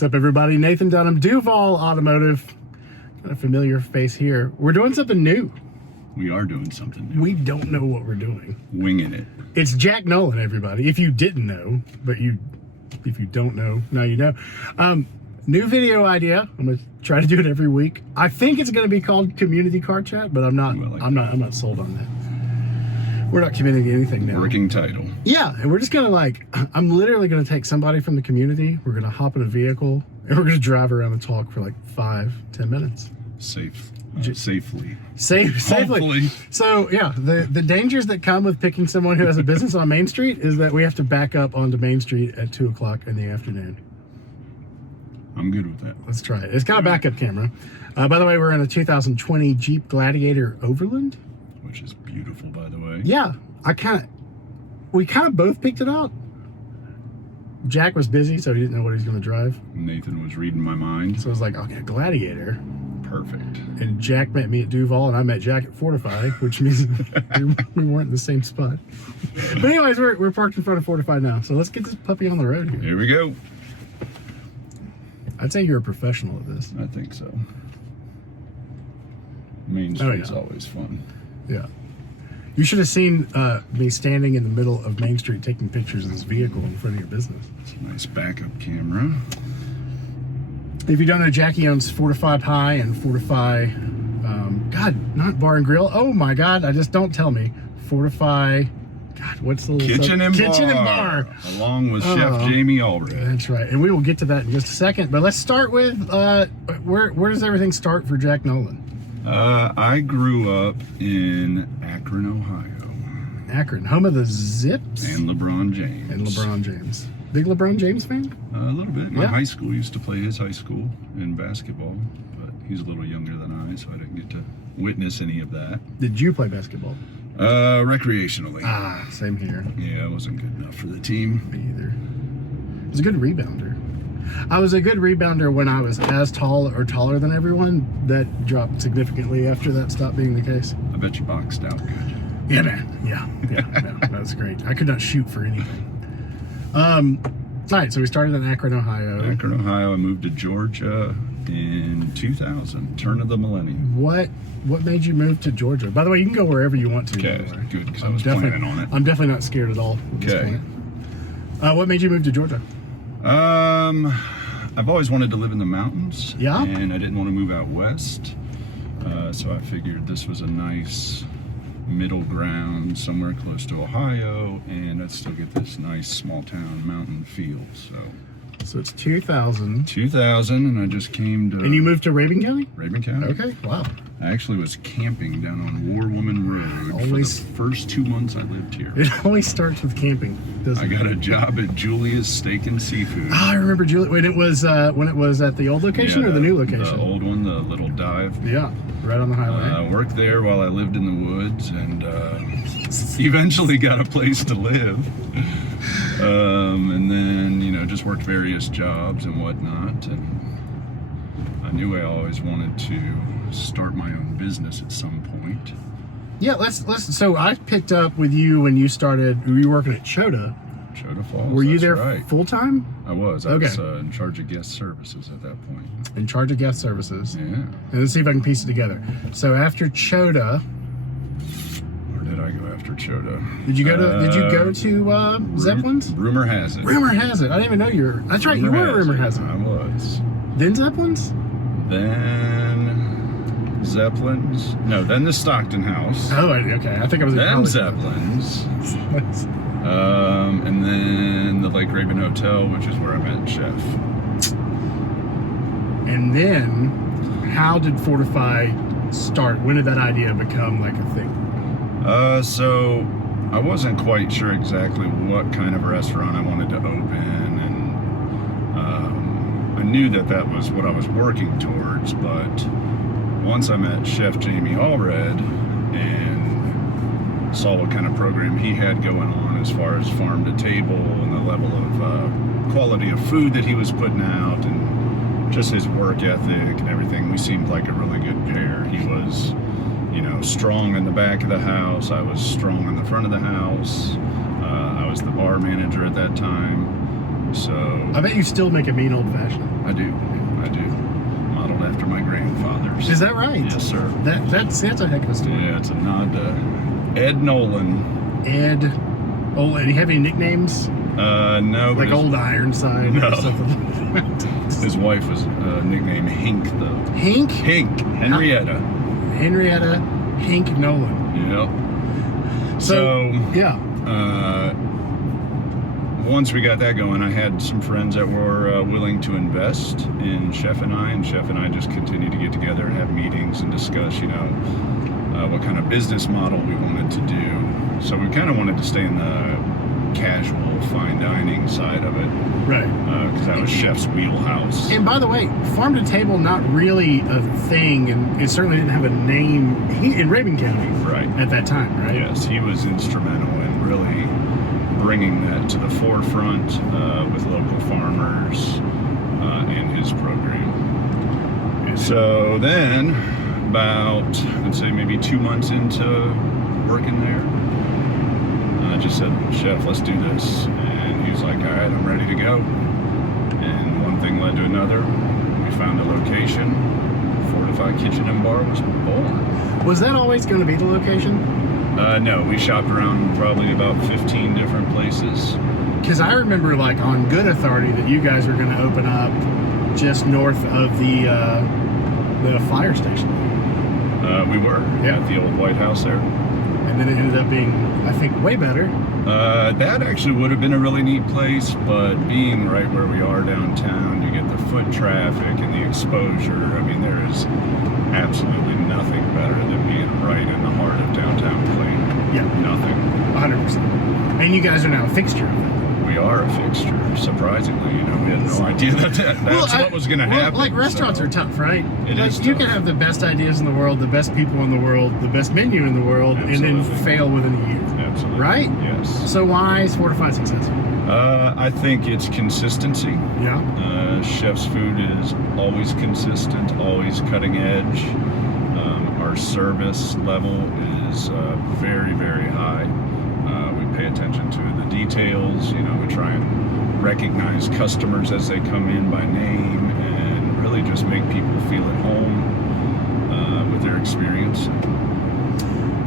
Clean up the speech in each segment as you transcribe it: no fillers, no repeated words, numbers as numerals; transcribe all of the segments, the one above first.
What's up, everybody? Nathan Dunham, Duval Automotive. Got a familiar face here. We're doing something new. We are doing something new. We don't know what we're doing. Winging it. It's Jack Nolan, everybody. If you didn't know, but if you don't know, now you know. New video idea. I'm gonna try to do it every week. I think it's gonna be called Community Car Chat, but I'm not sold on that. We're not committing to anything now. Working title. Yeah, and we're just gonna I'm literally gonna take somebody from the community, we're gonna hop in a vehicle, and we're gonna drive around and talk for like 5-10 minutes. Safely. Safely. Hopefully. So yeah, the dangers that come with picking someone who has a business on Main Street is that we have to back up onto Main Street at 2 o'clock in the afternoon. I'm good with that. Let's try it. It's got a backup camera. By the way, we're in a 2020 Jeep Gladiator Overland. Which is beautiful, by the way. Yeah, we kind of both picked it out. Jack was busy, so he didn't know what he was going to drive. Nathan was reading my mind. So I was like, okay, Gladiator. Perfect. And Jack met me at Duval, and I met Jack at Fortify, which means we weren't in the same spot. But anyways, we're parked in front of Fortify now, so let's get this puppy on the road here. Here we go. I'd say you're a professional at this. I think so. Main Street's always fun. Yeah. You should have seen me standing in the middle of Main Street taking pictures of this vehicle in front of your business. It's a nice backup camera. If you don't know, Jackie owns Fortify Pi and Fortify, God, not Bar and Grill. Oh my God, don't tell me. Fortify, God, what's the little Kitchen and Bar. Along with Chef Jamie Allred. That's right, and we will get to that in just a second. But let's start with, where does everything start for Jack Nolan? I grew up in Akron, Ohio. Akron, home of the Zips? And LeBron James. Big LeBron James fan? A little bit. My high school used to play his high school in basketball, but he's a little younger than I, so I didn't get to witness any of that. Did you play basketball? Recreationally. Ah, same here. Yeah, I wasn't good enough for the team. Me either. I was a good rebounder. I was a good rebounder when I was as tall or taller than everyone. That dropped significantly after that stopped being the case. I bet you boxed out good. Yeah, man. Yeah, no, that's great. I could not shoot for anything. All right, so we started in Akron, Ohio. Akron, Ohio. I moved to Georgia in 2000, turn of the millennium. What made you move to Georgia? By the way, you can go wherever you want to. Okay, good, because I was planning on it. I'm definitely not scared at all. Okay. What made you move to Georgia? I've always wanted to live in the mountains. Yeah? And I didn't want to move out west. So I figured this was a nice middle ground, somewhere close to Ohio, and I'd still get this nice small town mountain feel. So it's 2000. 2000, and I just came to... And you moved to Rabun County? Rabun County. Okay, wow. I actually was camping down on War Woman Road for the first 2 months I lived here. It always starts with camping, doesn't it? I got a job at Julia's Steak and Seafood. Oh, I remember Julia. Wait, it was when it was at the old location or the new location? The old one, the little dive. Yeah, right on the highway. I worked there while I lived in the woods, and eventually got a place to live. And then, just worked various jobs and whatnot. And I knew I always wanted to start my own business at some point. Yeah, let's. So I picked up with you when you were working at Chota. Chota Falls. Were you there full time? I was. I was in charge of guest services at that point. In charge of guest services. Yeah. And let's see if I can piece it together. So after Chota, where did I go after Chota? Did you go to Zeppelin's? Rumor has it. Rumor has it. I didn't even know you were. That's right. You were at Rumor has it. I was. Then Zeppelin's. Then Zeppelin's. No, then the Stockton House. Oh, okay. I think I was. Then Zeppelin's. And then the Lake Raven Hotel, which is where I met Chef. And then, how did Fortify start? When did that idea become like a thing? So I wasn't quite sure exactly what kind of restaurant I wanted to open, and I knew that was what I was working towards, but once I met Chef Jamie Allred and saw what kind of program he had going on as far as farm to table and the level of quality of food that he was putting out and just his work ethic and everything, we seemed like a really good pair. He was, strong in the back of the house. I was strong in the front of the house. I was the bar manager at that time. So I bet you still make a mean old fashioned. I do. Modeled after my grandfather's. Is that right? Yes, sir. That's a heck of a story. Yeah, it's a nod to Ed Nolan. Ed. Oh, and you have any nicknames? No. Like Old Ironside No. or something like that? His wife was nicknamed Hink, though. Hink? Henrietta. Henrietta Hink Nolan. Yep. So yeah. Once we got that going, I had some friends that were willing to invest in Chef and I just continued to get together and have meetings and discuss, what kind of business model we wanted to do. So we kind of wanted to stay in the casual fine dining side of it. Right. Because that was Chef's wheelhouse. And by the way, farm to table, not really a thing, and it certainly didn't have a name in Rabun County Right. at that time, right? Yes, he was instrumental in really bringing that to the forefront with local farmers and his program. So then, about, I'd say maybe 2 months into working there, I just said, Chef, let's do this. And he was like, all right, I'm ready to go. And one thing led to another. We found a location. Fortify Kitchen and Bar was born. Was that always going to be the location? No, we shopped around probably about 15 different places. Because I remember, like, on good authority that you guys were going to open up just north of the fire station. We were at the old White House there. And then it ended up being, I think, way better. That actually would have been a really neat place, but being right where we are downtown, you get the foot traffic and the exposure. I mean, there is absolutely nothing better than being right in the heart of downtown Clayton. Yeah. Nothing. 100%. And you guys are now a fixture of it. We are a fixture, surprisingly. We had no idea that's what was going to happen. Like restaurants are tough, right? It is You tough. can have the best ideas in the world, the best people in the world, the best menu in the world, Absolutely. and then fail within a year. Absolutely. Right? Yes. So why is Fortify successful? I think it's consistency. Yeah. Chef's food is always consistent, always cutting edge. Our service level is very, very high. We pay attention to the details. We try and recognize customers as they come in by name and really just make people feel at home with their experience.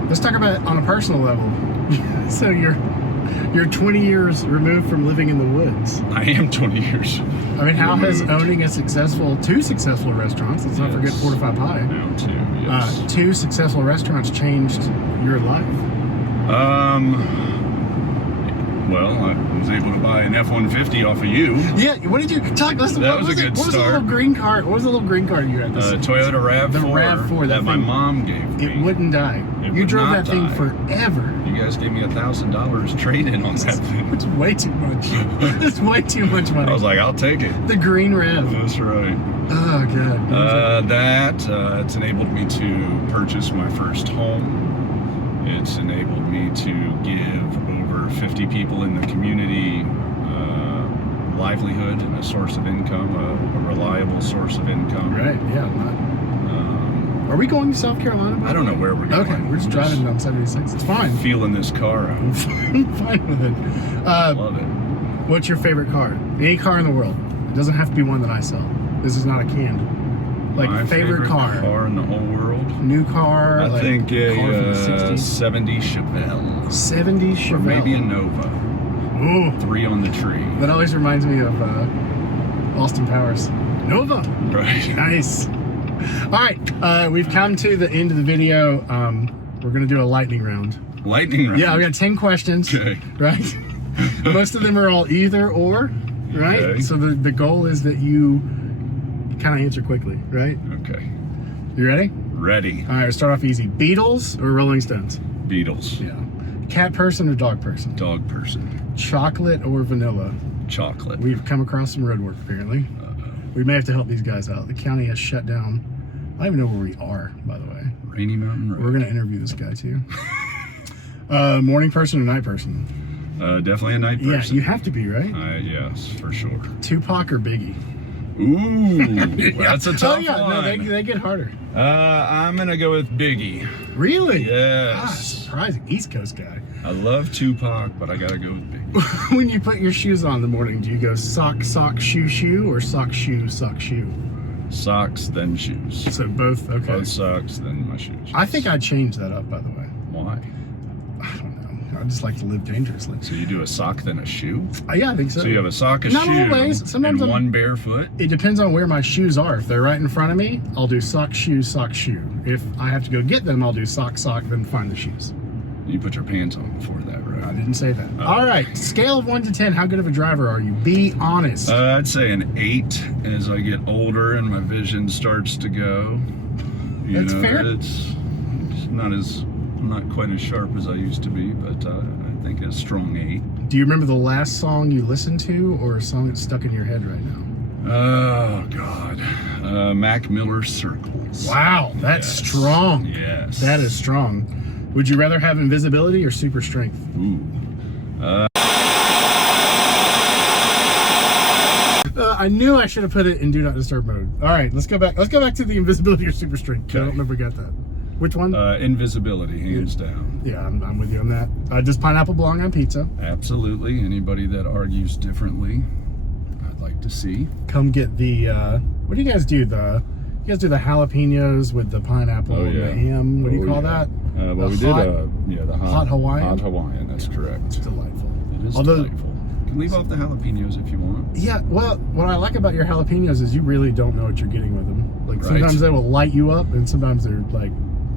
Let's talk about it on a personal level. So you're 20 years removed from living in the woods. I am 20 years. I mean, how has removed. owning two successful restaurants, let's not forget Yes. Fortify Pi, Now too, yes. two successful restaurants changed your life? Well, I was able to buy an F-150 off of you. Yeah, what did you talk? Listen, That what was a good what was the start. little green card? What was the little green card you had? Toyota RAV4, The RAV4, that my thing- mom gave me. It wouldn't die. It You would drove not that thing die. forever. You guys gave me $1,000 trade-in on that thing. It's way too much. It's way too much money. I was like, I'll take it. The green Rev. That's right. Oh god. It's enabled me to purchase my first home. It's enabled me to give over 50 people in the community livelihood and a source of income, a reliable source of income. Right. Yeah. Are we going to South Carolina? I don't know where we're going. Okay, we're just driving down 76. It's fine. Feeling this car out. I'm fine with it. Love it. What's your favorite car? Any car in the world. It doesn't have to be one that I sell. This is not a canned. Like, My favorite car. in the whole world. New car. I like think car from the a 60s. 70 Chevelle. 70 Chevelle. Or maybe a Nova. Ooh, 3 on the tree. that always reminds me of Austin Powers. Nova. Right. Nice. All right, we've come to the end of the video. We're gonna do a lightning round. Lightning round. Yeah, we got 10 questions. Okay. Right. Most of them are all either or. Right. Okay. So the goal is that you kind of answer quickly. Right. Okay. You ready? Ready. All right. Let's start off easy. Beatles or Rolling Stones? Beatles. Yeah. Cat person or dog person? Dog person. Chocolate or vanilla? Chocolate. We've come across some road work apparently. We may have to help these guys out. The county has shut down. I don't even know where we are, by the way. Rainy Mountain Road. We're gonna interview this guy too. Morning person or night person? Definitely a night person. Yeah, you have to be, right? Yes, for sure. Tupac or Biggie? Ooh, that's a tough Oh yeah, no, one. they get harder. I'm gonna go with Biggie. Really? Yes. Ah, surprising. East Coast guy. I love Tupac, but I gotta go with Biggie. When you put your shoes on in the morning, do you go sock, sock, shoe, shoe, or sock, shoe, sock, shoe? Socks, then shoes. So both, okay. Both socks, then my shoes. I think I'd change that up, by the way. Why? I don't know. I just like to live dangerously. So you do a sock, then a shoe? Yeah, I think so. So you have a sock, a Not shoe, always. Sometimes and I'm- one barefoot? It depends on where my shoes are. If they're right in front of me, I'll do sock, shoe, sock, shoe. If I have to go get them, I'll do sock, sock, then find the shoes. You put your pants on before that, I right? didn't say that. Oh. All right, scale of 1 to 10, how good of a driver are you? Be honest. I'd say an 8 as I get older and my vision starts to go. That's fair. It's not quite as sharp as I used to be, but I think a strong 8. Do you remember the last song you listened to, or a song that's stuck in your head right now? Oh, God. Mac Miller's Circles. Wow, that's Yes. strong. Yes. That is strong. Would you rather have invisibility or super strength? Ooh. I knew I should have put it in do not disturb mode. All right, let's go back. Let's go back to the invisibility or super strength. I don't Okay. know if we got that. Which one? Invisibility, hands down. Yeah, I'm with you on that. Does pineapple belong on pizza? Absolutely. Anybody that argues differently, I'd like to see. Come get the. What do you guys do? You guys do the jalapenos with the pineapple Oh, and yeah. the ham. What do you Oh, call yeah. that? Well, The we did the hot Hawaiian? Hot Hawaiian, that's correct. It's delightful. It is Although- delightful. You can leave off the jalapenos if you want. Yeah, well, what I like about your jalapenos is you really don't know what you're getting with them. Like Right. sometimes they will light you up, and sometimes they're like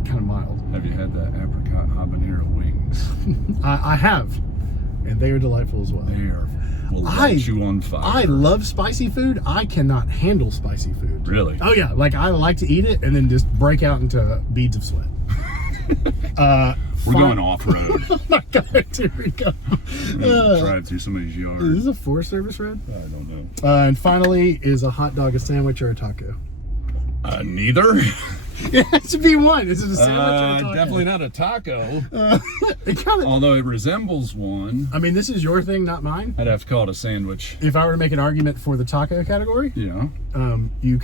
kind of mild. Have you had the apricot habanero wings? I have, and they are delightful as well. They will light you on fire. I love spicy food. I cannot handle spicy food. Really? Oh yeah, like I like to eat it and then just break out into beads of sweat. We're going off-road. Oh my God, here we go. Drive through somebody's Is yard. this a Forest Service road? I don't know. And finally, is a hot dog a sandwich or a taco? Neither. It has to be one. Is it a sandwich or a taco? Definitely not a taco. It kind of. Although it resembles one. I mean, this is your thing, not mine. I'd have to call it a sandwich. If I were to make an argument for the taco category, Yeah, you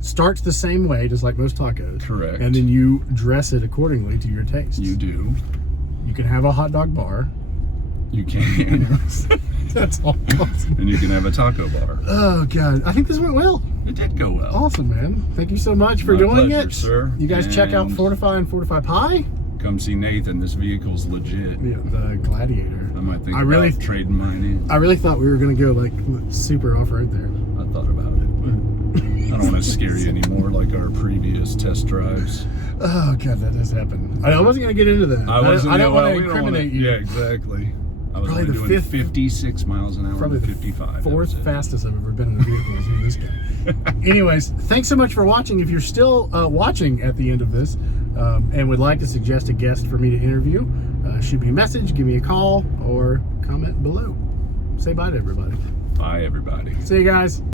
start the same way, just like most tacos. correct. And then you dress it accordingly to your taste. You do. You can have a hot dog bar. You can. That's all. Awesome. And you can have a taco bar. Oh God, I think this went well. It did go well. Awesome, man. Thank you so much for My doing pleasure, it, sir. You guys check out And- Fortify and Fortify Pi. Come see Nathan. This vehicle's legit. Yeah, the Gladiator. I might think I about really- trading mine in. I really thought we were gonna go like super off road there. I thought about it, but I don't want to scare you anymore like our previous test drives. Oh God, that has happened. I wasn't gonna get into that. I don't want to incriminate you. Yeah, exactly. I was Probably only the doing fifth- 56 miles an hour Probably and the 55. That fourth was it. fastest I've ever been in a vehicle is with this guy. Anyways, thanks so much for watching. If you're still watching at the end of this and would like to suggest a guest for me to interview, shoot me a message, give me a call, or comment below. Say bye to everybody. Bye, everybody. See you guys.